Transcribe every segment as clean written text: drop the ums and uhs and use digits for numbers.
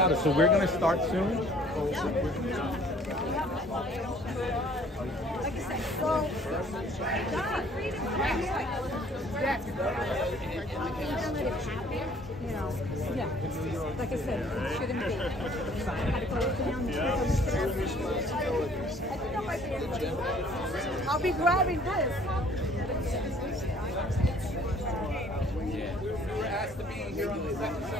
Sujata, so we're going to start soon. Like I said, it shouldn't be. I'll be grabbing this. We were asked to be here on the second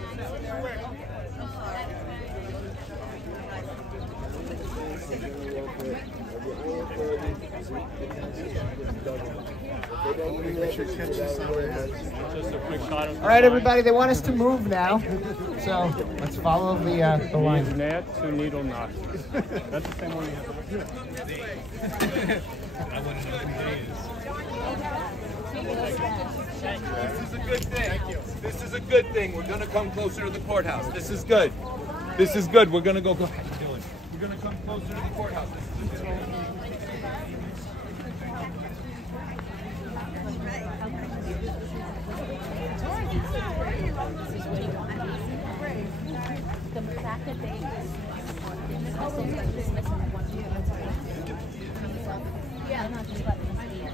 All right, everybody, they want us to move now, so let's follow the line. Net to needle notches. That's the same one you have. I want to know who they is. This is a good thing. This is a good thing. We're going to come closer to the courthouse. This is good. This is good. We're going to go. How you doing? We're going to come closer to the courthouse. This is a good thing. The fact that they yeah, not just letting us be it.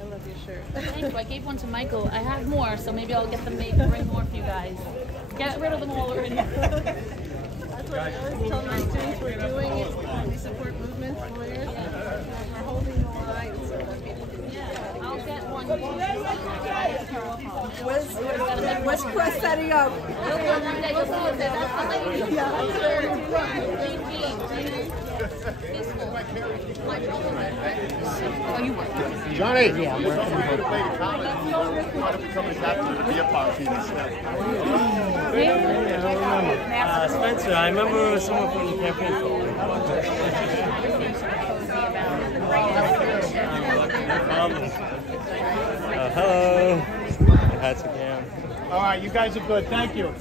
I love your shirt. Thank you. I gave one to Michael. I have more, so maybe I'll get them made and bring more for you guys. Get rid of them all already. That's what I always tell my students we're doing it. We support movements, lawyers. We're holding the line so that people can I'll get one. What's press setting up? Johnny! Yeah, I'm working. Why don't we come and capture the beer party instead? Spencer, I remember someone from the campaign. Hello. Hats again. All right, you guys are good. Thank you.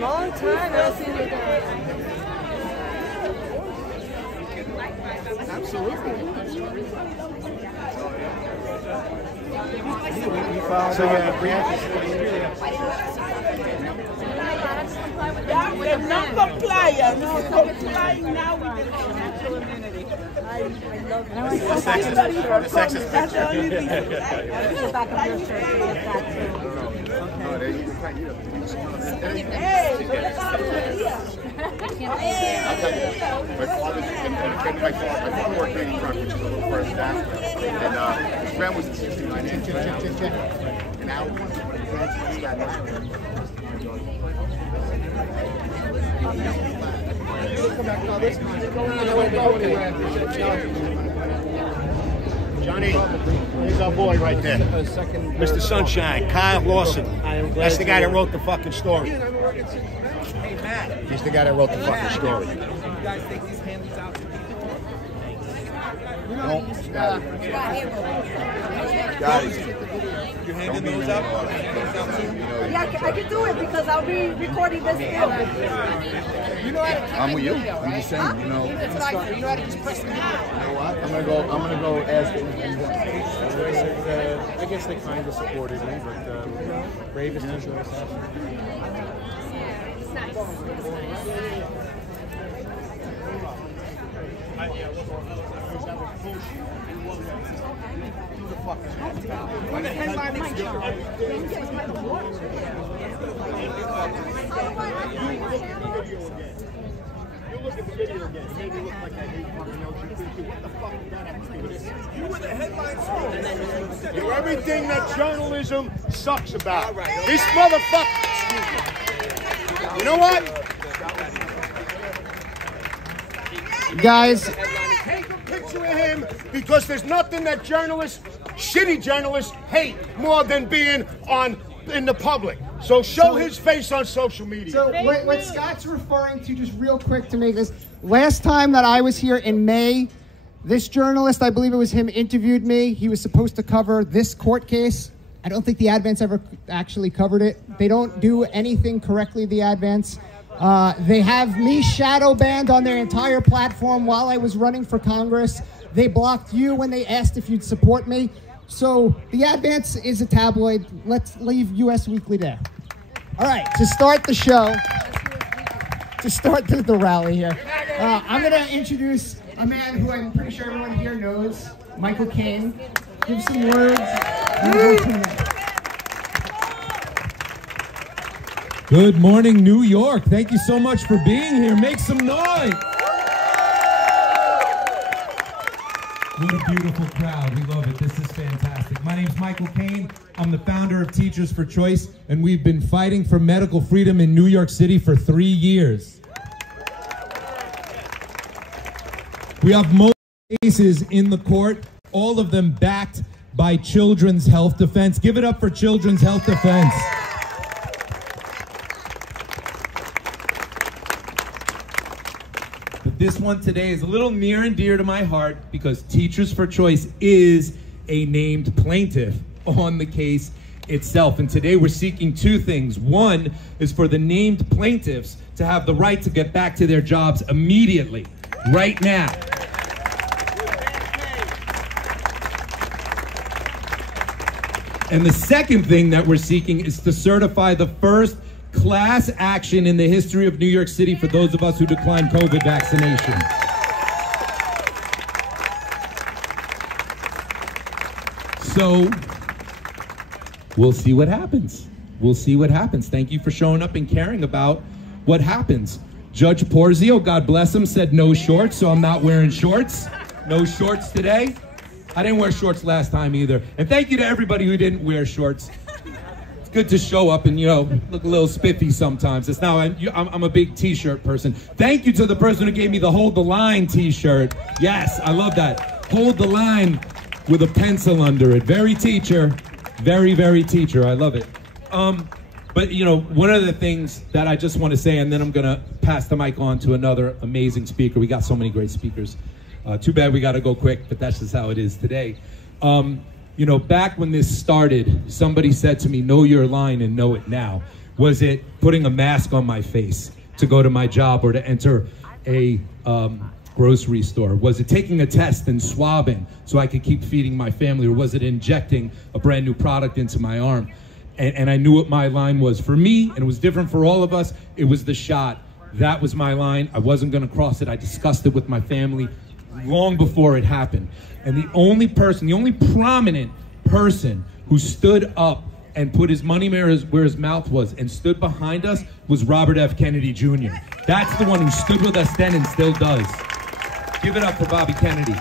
Long time I've seen you guys. Absolutely. So They're not compliant. No, complying now with the natural immunity. I love it. The sexist That's the only thing. Hey, look at our idea. My father worked in truck, which is a little further down. And his friend was in 69 inch. And now Johnny, here's our boy right there. Mr. Sunshine, Kyle Lawson. That's the guy that wrote the fucking story. Hey, Matt. He's the guy that wrote the fucking story. You guys take these handles out to people? No, Got it. You handing those out? Yeah, I can do it because I'll be recording this film. You know how to I'm with you. I'm just saying, you know. You know how to just press the button. You know what? I'm gonna go ask him. I guess they kind of supported me, but bravest choice ever. It's nice. It's nice. Look at the video again. It made me look like I hate fucking Ocean. What the fuck did that have to do with this? You were the headline story. You're everything that journalism sucks about. This motherfucker. You know what? Guys, Take a picture of him because there's nothing that journalists, shitty journalists, hate more than being in the public. So show his face on social media. so what Scott's referring to, just real quick to make this, last time that I was here in May, this journalist, I believe it was him, interviewed me. He was supposed to cover this court case. I don't think the Advance ever actually covered it. They don't do anything correctly, the Advance. They have me shadow banned on their entire platform while I was running for Congress. They blocked you when they asked if you'd support me. So the Advance is a tabloid. Let's leave US Weekly there. All right, to start the show, to start the rally here, I'm going to introduce a man who I'm pretty sure everyone here knows, Michael Caine. Give some words. And go from there. Good morning, New York. Thank you so much for being here. Make some noise. What a beautiful crowd. We love it. This is fantastic. My name's Michael Caine. I'm the founder of Teachers for Choice, and we've been fighting for medical freedom in New York City for 3 years. We have multiple cases in the court, all of them backed by Children's Health Defense. Give it up for Children's Health Defense. But this one today is a little near and dear to my heart because Teachers for Choice is a named plaintiff on the case itself. And today we're seeking two things. One is for the named plaintiffs to have the right to get back to their jobs immediately, right now. And the second thing that we're seeking is to certify the first class action in the history of New York City for those of us who declined COVID vaccination. So, we'll see what happens. We'll see what happens. Thank you for showing up and caring about what happens. Judge Porzio, God bless him, said no shorts, so I'm not wearing shorts. No shorts today. I didn't wear shorts last time either. And thank you to everybody who didn't wear shorts. It's good to show up and, you know, look a little spiffy sometimes. It's now, I'm a big t-shirt person. Thank you to the person who gave me the Hold the Line t-shirt. Yes, I love that. Hold the line with a pencil under it. Very teacher. Very, very teacher. I love it. But, you know, one of the things that I just want to say, and then I'm going to pass the mic on to another amazing speaker. We got so many great speakers. Too bad we got to go quick, but that's just how it is today. You know, back when this started, somebody said to me, know your line and know it now. Was it putting a mask on my face to go to my job or to enter a grocery store? Was it taking a test and swabbing so I could keep feeding my family? Or was it injecting a brand new product into my arm? And I knew what my line was. For me, and it was different for all of us, it was the shot. That was my line. I wasn't going to cross it. I discussed it with my family long before it happened. And the only person, the only prominent person who stood up and put his money where his mouth was and stood behind us was Robert F. Kennedy Jr. That's the one who stood with us then and still does. Give it up for Bobby Kennedy.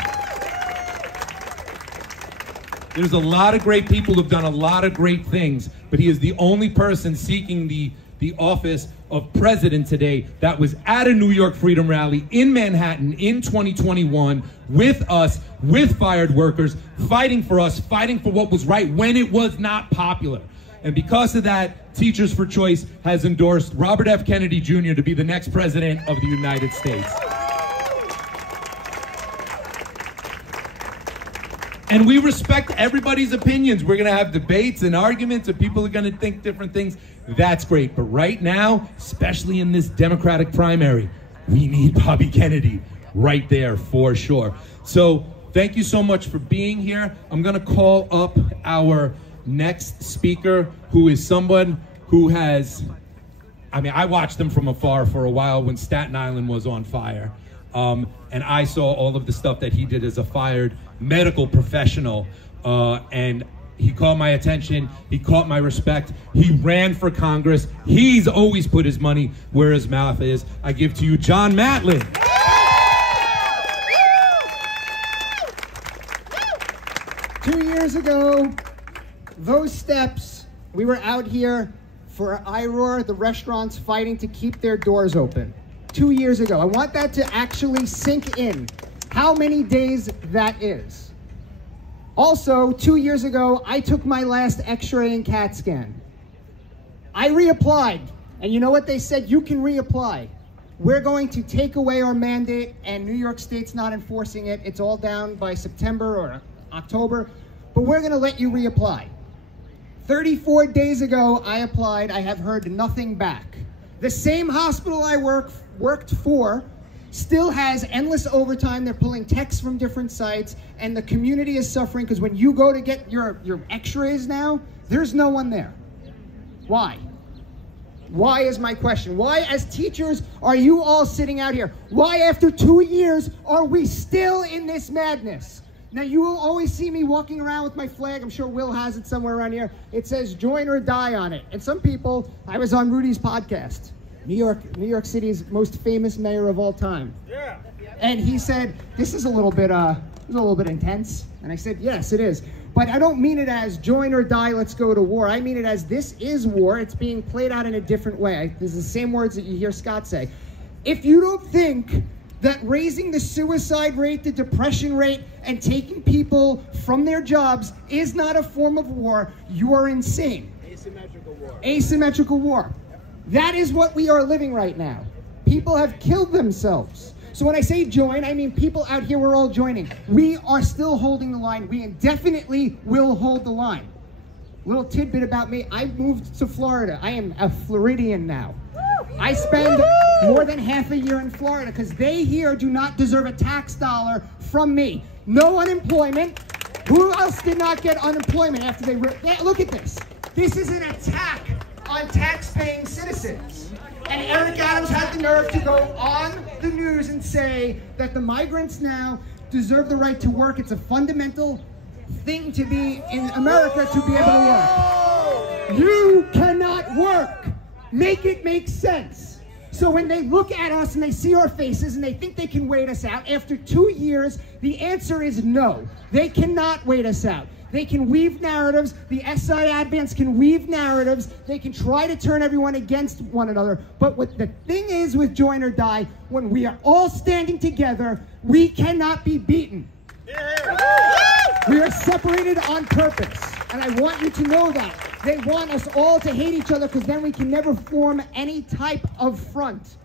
There's a lot of great people who've done a lot of great things, but he is the only person seeking the office of president today that was at a New York Freedom Rally in Manhattan in 2021 with us, with fired workers, fighting for us, fighting for what was right when it was not popular. And because of that, Teachers for Choice has endorsed Robert F. Kennedy Jr. to be the next president of the United States. And we respect everybody's opinions. We're gonna have debates and arguments and people are gonna think different things. That's great, but right now, especially in this Democratic primary, we need Bobby Kennedy right there for sure. So thank you so much for being here. I'm gonna call up our next speaker, who is someone who has, I mean, I watched him from afar for a while when Staten Island was on fire. And I saw all of the stuff that he did as a fired medical professional, and he caught my attention, he caught my respect, he ran for Congress, he's always put his money where his mouth is. I give to you John Matlin. 2 years ago, those steps, we were out here for IROAR, the restaurants fighting to keep their doors open. 2 years ago. I want that to actually sink in, how many days that is. Also, 2 years ago, I took my last X-ray and CAT scan. I reapplied, and you know what they said? You can reapply. We're going to take away our mandate, and New York State's not enforcing it. It's all down by September or October, but we're gonna let you reapply. 34 days ago, I applied. I have heard nothing back. The same hospital I worked for still has endless overtime. They're pulling texts from different sites, and the community is suffering because when you go to get your x-rays now, there's no one there. Why? Why is my question? Why, as teachers, are you all sitting out here? Why, after 2 years, are we still in this madness? Now, you will always see me walking around with my flag. I'm sure Will has it somewhere around here. It says join or die on it. And some people, I was on Rudy's podcast, New York City's most famous mayor of all time. Yeah. And he said, this is a little bit intense. And I said, yes, it is. But I don't mean it as join or die, let's go to war. I mean it as this is war. It's being played out in a different way. This is the same words that you hear Scott say. If you don't think that raising the suicide rate, the depression rate, and taking people from their jobs is not a form of war, you are insane. Asymmetrical war. Asymmetrical war. That is what we are living right now. People have killed themselves. So when I say join, I mean people out here, we're all joining. We are still holding the line. We indefinitely will hold the line. Little tidbit about me, I moved to Florida. I am a Floridian now. I spend more than half a year in Florida because they here do not deserve a tax dollar from me. No unemployment. Who else did not get unemployment after they look at this. This is an attack on tax-paying citizens. And Eric Adams had the nerve to go on the news and say that the migrants now deserve the right to work. It's a fundamental thing to be in America to be able to work. You cannot work. Make it make sense. So when they look at us and they see our faces and they think they can wait us out, after 2 years, the answer is no. They cannot wait us out. They can weave narratives. The SI advents can weave narratives. They can try to turn everyone against one another. But what the thing is with join or die, when we are all standing together, we cannot be beaten. We are separated on purpose. And I want you to know that. They want us all to hate each other because then we can never form any type of front.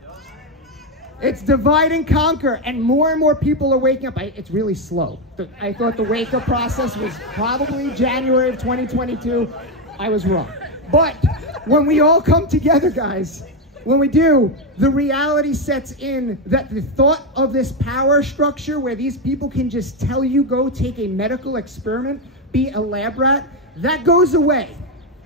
It's divide and conquer, and more people are waking up. It's really slow. I thought the wake-up process was probably January of 2022. I was wrong. But when we all come together, guys, when we do, the reality sets in that the thought of this power structure where these people can just tell you, go take a medical experiment, be a lab rat, that goes away.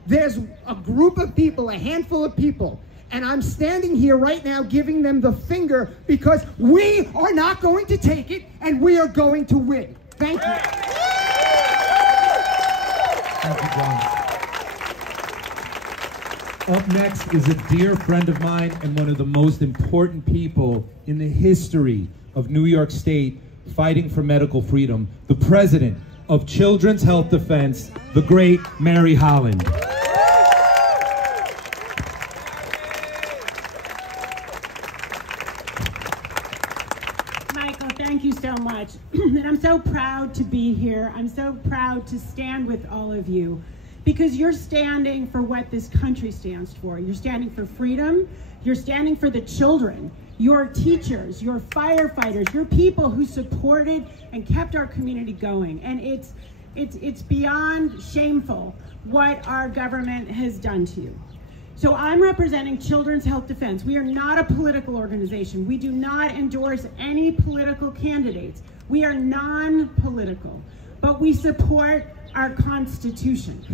There's a group of people, a handful of people, and I'm standing here right now giving them the finger because we are not going to take it and we are going to win. Thank you. Thank you, John. Up next is a dear friend of mine and one of the most important people in the history of New York State fighting for medical freedom, the president of Children's Health Defense, the great Mary Holland. Thank you so much. And I'm so proud to be here. I'm so proud to stand with all of you because you're standing for what this country stands for. You're standing for freedom. You're standing for the children, your teachers, your firefighters, your people who supported and kept our community going. And it's beyond shameful what our government has done to you. So I'm representing Children's Health Defense. We are not a political organization. We do not endorse any political candidates. We are non-political, but we support our Constitution.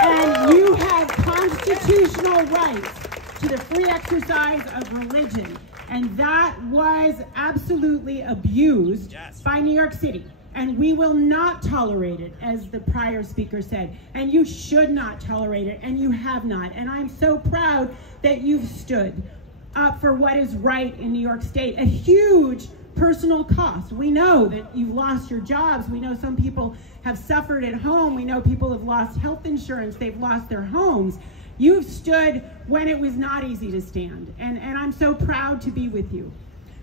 And you have constitutional rights to the free exercise of religion. And that was absolutely abused by New York City. And we will not tolerate it, as the prior speaker said. And you should not tolerate it, and you have not. And I'm so proud that you've stood up for what is right in New York State. A huge personal cost. We know that you've lost your jobs. We know some people have suffered at home. We know people have lost health insurance. They've lost their homes. You've stood when it was not easy to stand. And I'm so proud to be with you.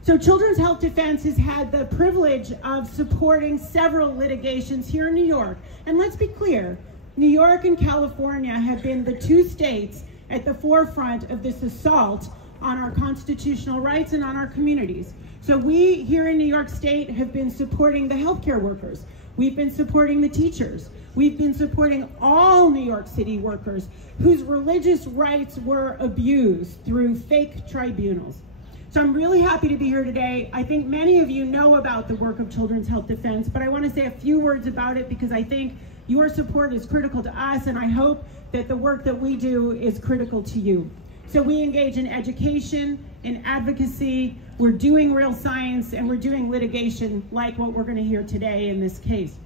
So Children's Health Defense has had the privilege of supporting several litigations here in New York. And let's be clear, New York and California have been the two states at the forefront of this assault on our constitutional rights and on our communities. So we here in New York State have been supporting the healthcare workers. We've been supporting the teachers. We've been supporting all New York City workers whose religious rights were abused through fake tribunals. So I'm really happy to be here today. I think many of you know about the work of Children's Health Defense, but I want to say a few words about it because I think your support is critical to us, and I hope that the work that we do is critical to you. So we engage in education, in advocacy, we're doing real science, and we're doing litigation like what we're going to hear today in this case.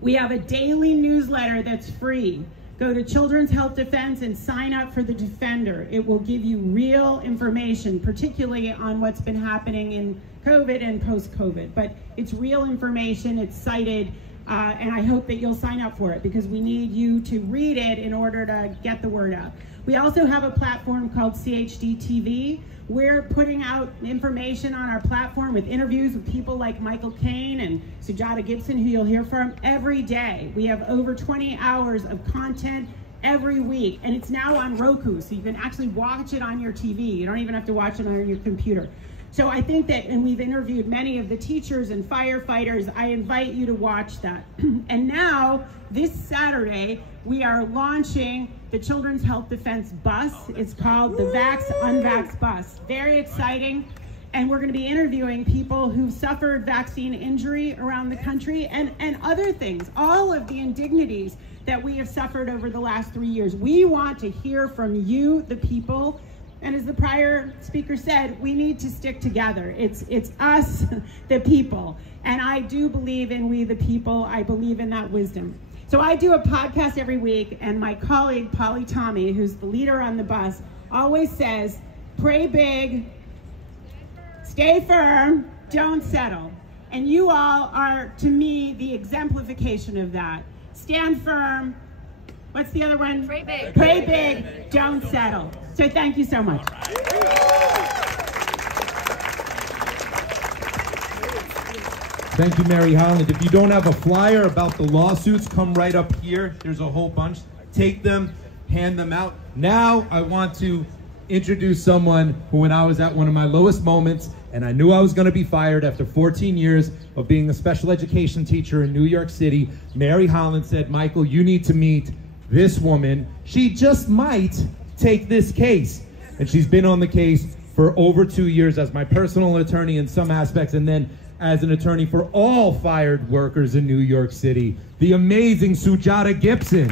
We have a daily newsletter that's free. Go to Children's Health Defense and sign up for the Defender. It will give you real information, particularly on what's been happening in COVID and post-COVID. But it's real information, it's cited, and I hope that you'll sign up for it because we need you to read it in order to get the word out. We also have a platform called CHD TV. We're putting out information on our platform with interviews with people like Michael Caine and Sujata Gibson, who you'll hear from every day. We have over 20 hours of content every week, and it's now on Roku, so you can actually watch it on your TV. You don't even have to watch it on your computer. So I think that, and we've interviewed many of the teachers and firefighters, I invite you to watch that. And now, this Saturday, we are launching the Children's Health Defense bus. It's called the Vax Unvax bus. Very exciting. And we're going to be interviewing people who've suffered vaccine injury around the country and other things, all of the indignities that we have suffered over the last 3 years. We want to hear from you, the people. And as the prior speaker said, we need to stick together. It's us, the people. And I do believe in we, the people. I believe in that wisdom. So I do a podcast every week, and my colleague, Polly Tommy, who's the leader on the bus, always says, pray big, stay firm, don't settle. And you all are, to me, the exemplification of that. Stand firm. What's the other one? Pray big. Pray big, don't settle. So thank you so much. Thank you, Mary Holland. If you don't have a flyer about the lawsuits, come right up here. There's a whole bunch. Take them, hand them out. Now I want to introduce someone who, when I was at one of my lowest moments, and I knew I was going to be fired after 14 years of being a special education teacher in New York City, Mary Holland said, Michael, you need to meet this woman. She just might take this case. And she's been on the case for over 2 years as my personal attorney in some aspects, and then as an attorney for all fired workers in New York City, the amazing Sujata Gibson.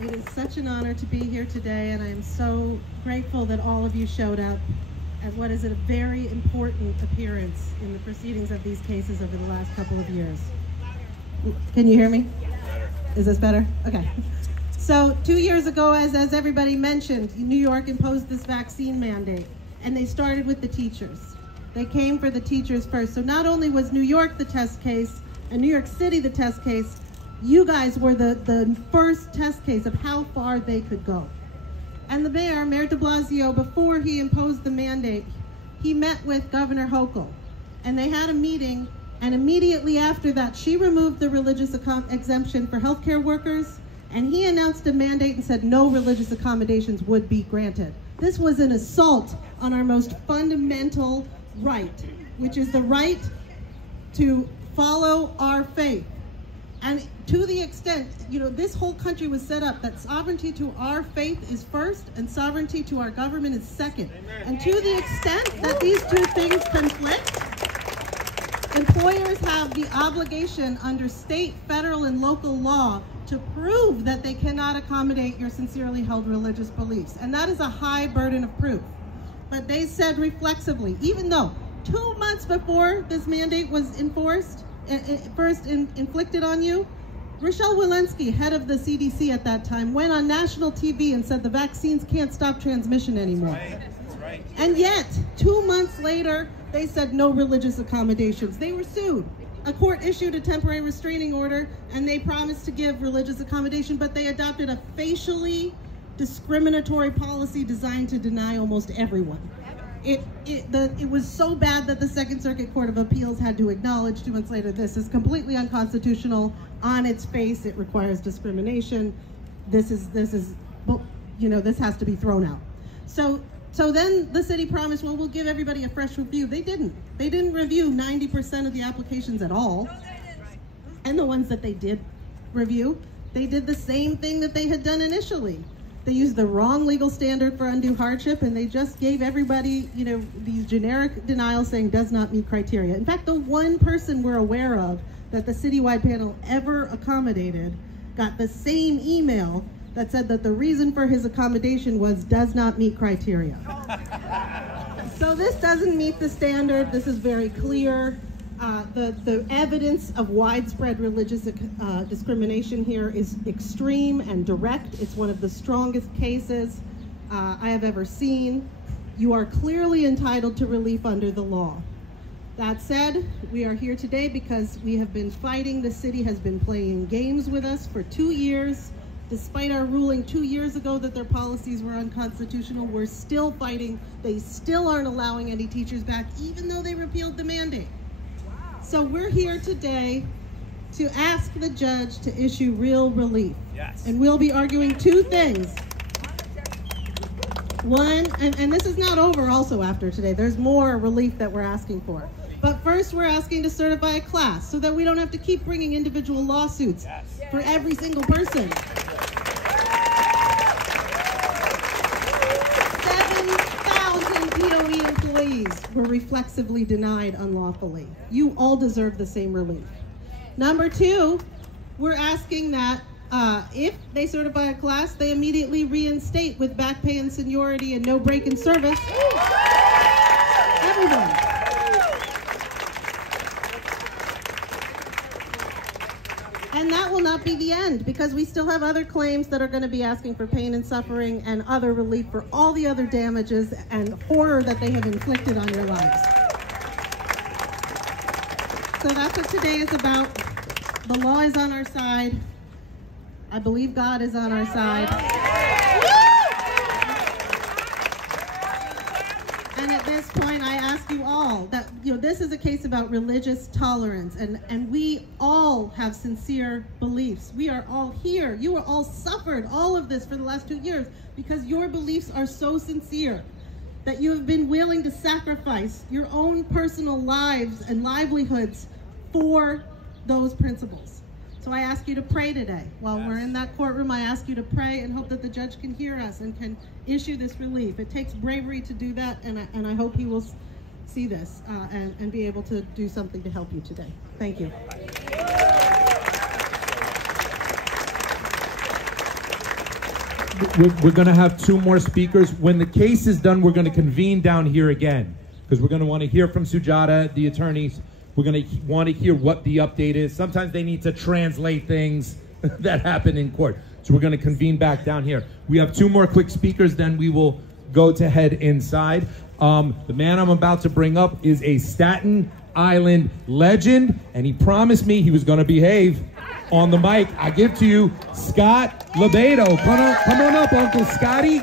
It is such an honor to be here today, and I am so grateful that all of you showed up at what is a very important appearance in the proceedings of these cases over the last couple of years. Can you hear me? Is this better? Okay. So 2 years ago, as everybody mentioned, New York imposed this vaccine mandate, and they started with the teachers. They came for the teachers first. So not only was New York the test case, and New York City the test case, you guys were the first test case of how far they could go. And the Mayor de Blasio, before he imposed the mandate, he met with Governor Hochul, and they had a meeting, and immediately after that, she removed the religious exemption for healthcare workers, and he announced a mandate and said no religious accommodations would be granted. This was an assault on our most fundamental right, which is the right to follow our faith. And to the extent, you know, this whole country was set up that sovereignty to our faith is first and sovereignty to our government is second. And to the extent that these two things conflict, employers have the obligation under state, federal, and local law to prove that they cannot accommodate your sincerely held religious beliefs. And that is a high burden of proof. But they said reflexively, even though 2 months before this mandate was enforced, first inflicted on you, Rochelle Walensky, head of the CDC at that time, went on national TV and said the vaccines can't stop transmission anymore. That's right. And yet, 2 months later, they said no religious accommodations. They were sued. A court issued a temporary restraining order, and they promised to give religious accommodation, but they adopted a facially discriminatory policy designed to deny almost everyone. It was so bad that the Second Circuit Court of Appeals had to acknowledge 2 months later, this is completely unconstitutional. On its face, it requires discrimination. This has to be thrown out. So So then the city promised, well, we'll give everybody a fresh review. They didn't. They didn't review 90% of the applications at all. And the ones that they did review, they did the same thing that they had done initially. They used the wrong legal standard for undue hardship, and they just gave everybody, you know, these generic denials saying does not meet criteria. In fact, the one person we're aware of that the citywide panel ever accommodated got the same email that said that the reason for his accommodation was does not meet criteria. So this doesn't meet the standard. This is very clear. The evidence of widespread religious discrimination here is extreme and direct. It's one of the strongest cases I have ever seen. You are clearly entitled to relief under the law. That said, we are here today because we have been fighting. The city has been playing games with us for 2 years. Despite our ruling 2 years ago that their policies were unconstitutional, we're still fighting. They still aren't allowing any teachers back, even though they repealed the mandate. So we're here today to ask the judge to issue real relief. Yes. And we'll be arguing two things. One, and this is not over also after today. There's more relief that we're asking for. But first, we're asking to certify a class so that we don't have to keep bringing individual lawsuits for every single person. 7,000 DOE employees were reflexively denied unlawfully. You all deserve the same relief. Number two, we're asking that if they certify a class, they immediately reinstate with back pay and seniority and no break in service. Everyone. And that will not be the end, because we still have other claims that are going to be asking for pain and suffering and other relief for all the other damages and horror that they have inflicted on your lives. So that's what today is about. The law is on our side. I believe God is on our side. And at this point, I ask you all that, this is a case about religious tolerance, and we all have sincere beliefs. We are all here. You are all suffered all of this for the last 2 years because your beliefs are so sincere that you have been willing to sacrifice your own personal lives and livelihoods for those principles. So I ask you to pray today. While we're in that courtroom, I ask you to pray and hope that the judge can hear us and can issue this relief. It takes bravery to do that, and I hope he will see this and be able to do something to help you today. Thank you. We're going to have two more speakers. When the case is done, we're going to convene down here again because we're going to want to hear from Sujata, the attorneys. We're going to want to hear what the update is. Sometimes they need to translate things that happen in court. So we're going to convene back down here. We have two more quick speakers, then we will go to head inside. The man I'm about to bring up is a Staten Island legend, and he promised me he was going to behave on the mic. I give to you Scott Lebedo. Come on up, Uncle Scotty.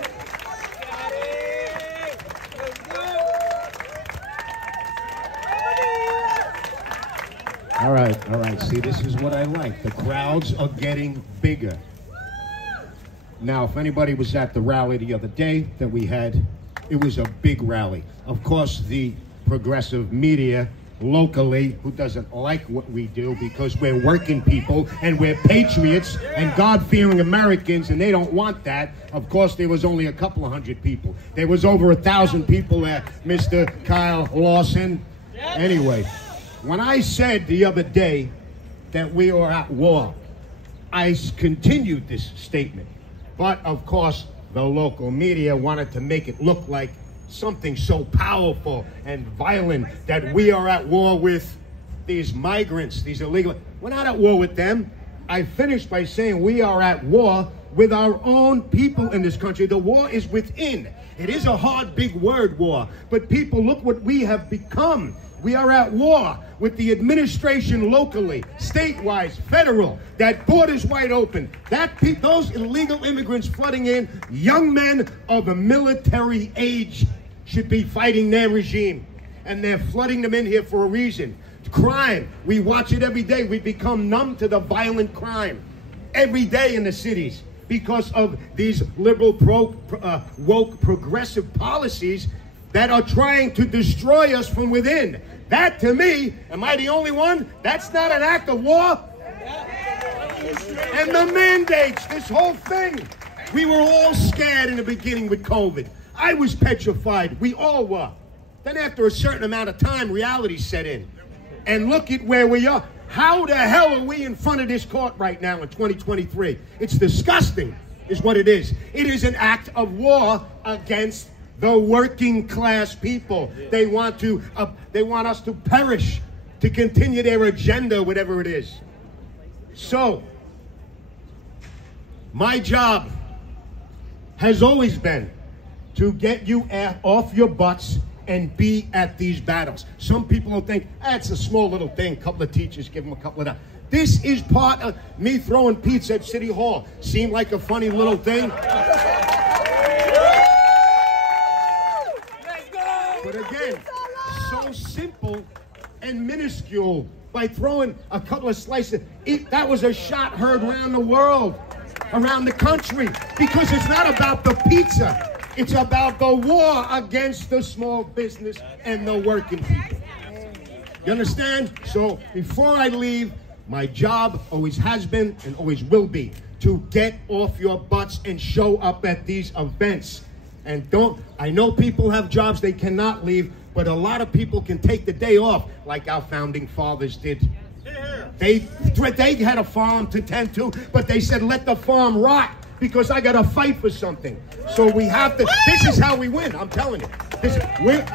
All right. See, this is what I like. The crowds are getting bigger. Now, if anybody was at the rally the other day that we had, it was a big rally. Of course, the progressive media locally, who doesn't like what we do because we're working people and we're patriots and God-fearing Americans, and they don't want that. Of course, there was only a couple of hundred people. There was over 1,000 people there, Mr. Kyle Lawson. Anyway, when I said the other day that we are at war, I continued this statement. But, of course, the local media wanted to make it look like something so powerful and violent that we are at war with these migrants, these illegal. We're not at war with them. I finished by saying we are at war with our own people in this country. The war is within. It is a hard, big word, war. But people, look what we have become. We are at war with the administration locally, statewide, federal. That border's wide open. Those illegal immigrants flooding in, young men of a military age should be fighting their regime. And they're flooding them in here for a reason. Crime, we watch it every day. We become numb to the violent crime every day in the cities. because of these liberal, woke, progressive policies that are trying to destroy us from within. That, to me, am I the only one? That's not an act of war. And the mandates, this whole thing. We were all scared in the beginning with COVID. I was petrified. We all were. Then after a certain amount of time, reality set in. And look at where we are. How the hell are we in front of this court right now in 2023? It's disgusting, is what it is. It is an act of war against the working class people. They want us to perish, to continue their agenda, whatever it is. So, my job has always been to get you off your butts and be at these battles. Some people will think, it's a small little thing, couple of teachers, give them a couple of that. This is part of me throwing pizza at City Hall. Seemed like a funny little thing. But again, so simple and minuscule. By throwing a couple of slices, that was a shot heard around the world, around the country, because it's not about the pizza. It's about the war against the small business and the working people. You understand? So before I leave, my job always has been and always will be to get off your butts and show up at these events. And I know people have jobs they cannot leave, but a lot of people can take the day off like our founding fathers did. They had a farm to tend to, but they said, let the farm rot because I got to fight for something. So we have to, this is how we win, I'm telling you.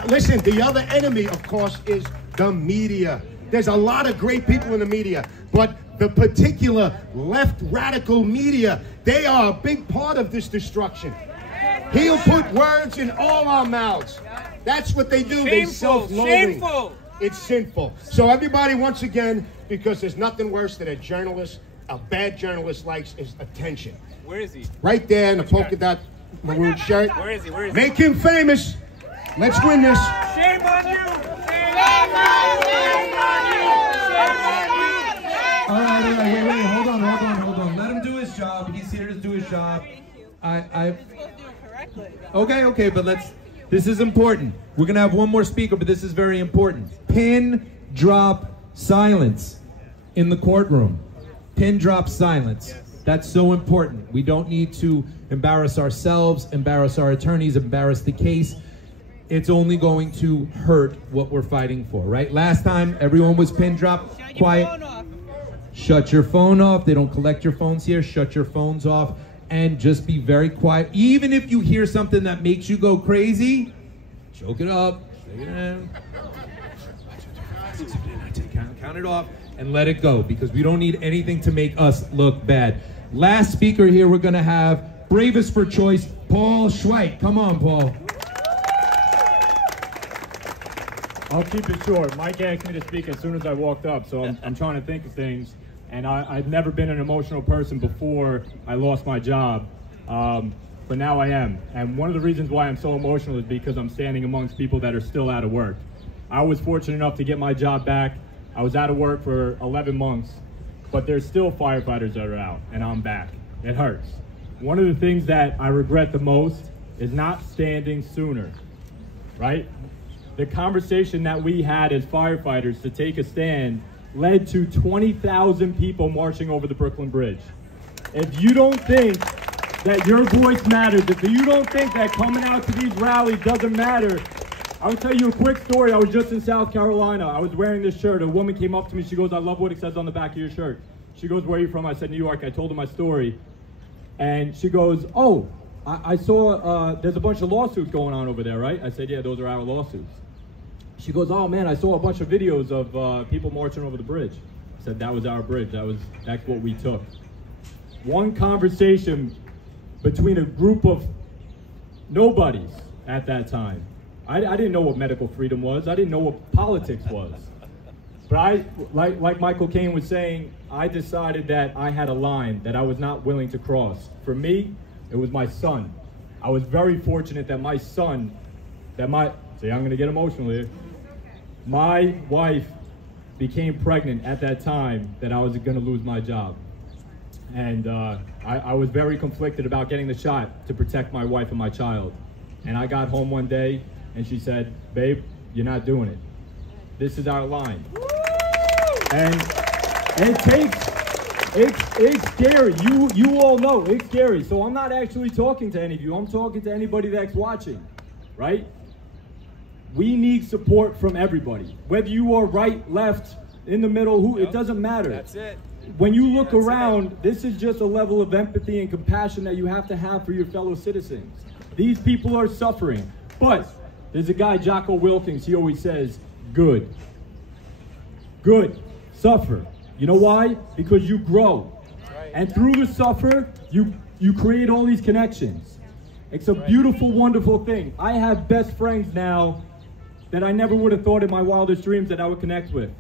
Listen, the other enemy, of course, is the media. There's a lot of great people in the media, but the particular left radical media, they are a big part of this destruction. He'll put words in all our mouths. That's what they do. They self-loathing. Shameful. It's sinful. So everybody, once again, because there's nothing worse than a bad journalist likes is attention. Where is he? Right there in the polka dot maroon shirt. Where is he? Where is he? Make him famous. Let's win this. Shame on you. All right, wait, hold on. Let him do his job. He's here to do his job. Okay, but this is important. We're gonna have one more speaker, but this is very important. Pin, drop, silence in the courtroom. Pin, drop, silence. That's so important. We don't need to embarrass ourselves, embarrass our attorneys, embarrass the case. It's only going to hurt what we're fighting for, right? Last time, everyone was pin, drop, quiet. Shut your phone off. They don't collect your phones here. Shut your phones off. And just be very quiet. Even if you hear something that makes you go crazy, choke it up, take it in, count it off, and let it go, because we don't need anything to make us look bad. Last speaker here we're gonna have, bravest for choice, Paul Schweik. Come on, Paul. I'll keep it short. Mike asked me to speak as soon as I walked up, so I'm trying to think of things. And I've never been an emotional person before I lost my job, but now I am. And one of the reasons why I'm so emotional is because I'm standing amongst people that are still out of work. I was fortunate enough to get my job back. I was out of work for 11 months, but there's still firefighters that are out, and I'm back. It hurts. One of the things that I regret the most is not standing sooner, right? The conversation that we had as firefighters to take a stand led to 20,000 people marching over the Brooklyn Bridge. If you don't think that your voice matters, if you don't think that coming out to these rallies doesn't matter, I will tell you a quick story. I was just in South Carolina. I was wearing this shirt. A woman came up to me. She goes, I love what it says on the back of your shirt. She goes, where are you from? I said, New York. I told her my story. And she goes, oh, I saw there's a bunch of lawsuits going on over there, right? I said, yeah, those are our lawsuits. She goes, oh man, I saw a bunch of videos of people marching over the bridge. I said, that was our bridge. That's what we took. One conversation between a group of nobodies at that time. I didn't know what medical freedom was. I didn't know what politics was. But like Michael Caine was saying, I decided that I had a line that I was not willing to cross. For me, it was my son. I was very fortunate that my son, see, I'm gonna get emotional here. My wife became pregnant at that time that I was gonna lose my job. And I was very conflicted about getting the shot to protect my wife and my child. And I got home one day and she said, babe, you're not doing it. This is our line. And it's scary. You all know it's scary. So I'm not actually talking to any of you. I'm talking to anybody that's watching, right? We need support from everybody. Whether you are right, left, in the middle, it doesn't matter. That's it. When you look around, this is just a level of empathy and compassion that you have to have for your fellow citizens. These people are suffering. But there's a guy, Jocko Wilkins, he always says, good. Good. Suffer. You know why? Because you grow. And through the suffer, you create all these connections. It's a beautiful, wonderful thing. I have best friends now that I never would have thought in my wildest dreams that I would connect with.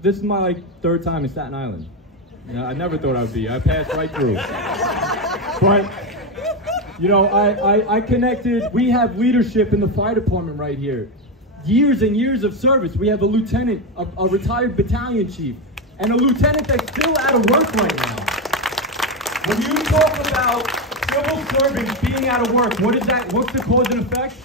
This is my third time in Staten Island. You know, I never thought I would be. I passed right through. But, you know, I connected. We have leadership in the fire department right here. Years and years of service. We have a lieutenant, a retired battalion chief, and a lieutenant that's still out of work right now. When you talk about civil servants being out of work, what is that? What's the cause and effect?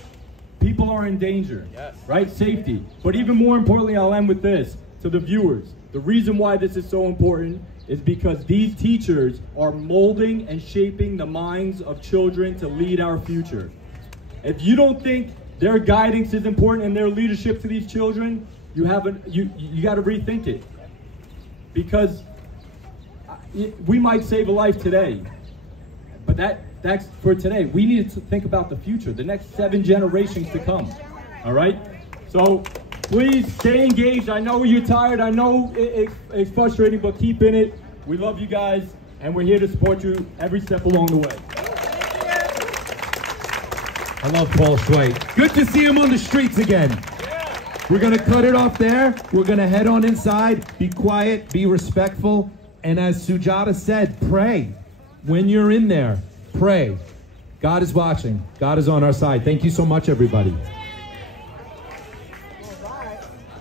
People are in danger, yes. Right? Safety. But even more importantly, I'll end with this. To the viewers, the reason why this is so important is because these teachers are molding and shaping the minds of children to lead our future. If you don't think their guidance is important and their leadership to these children, you got to rethink it. Because we might save a life today, but that's for today. We need to think about the future, the next 7 generations to come. All right? So please stay engaged. I know you're tired. I know it's frustrating, but keep in it. We love you guys, and we're here to support you every step along the way. I love Paul Schweit. Good to see him on the streets again. We're going to cut it off there. We're going to head on inside. Be quiet. Be respectful. And as Sujata said, pray. When you're in there, pray. God is watching. God is on our side. Thank you so much, everybody.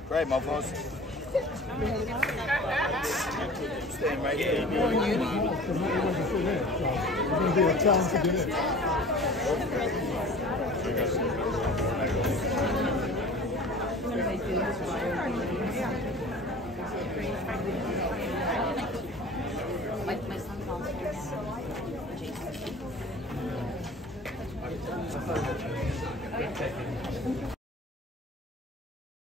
Great, mofos. Staying right here. We're going to do a challenge to do this.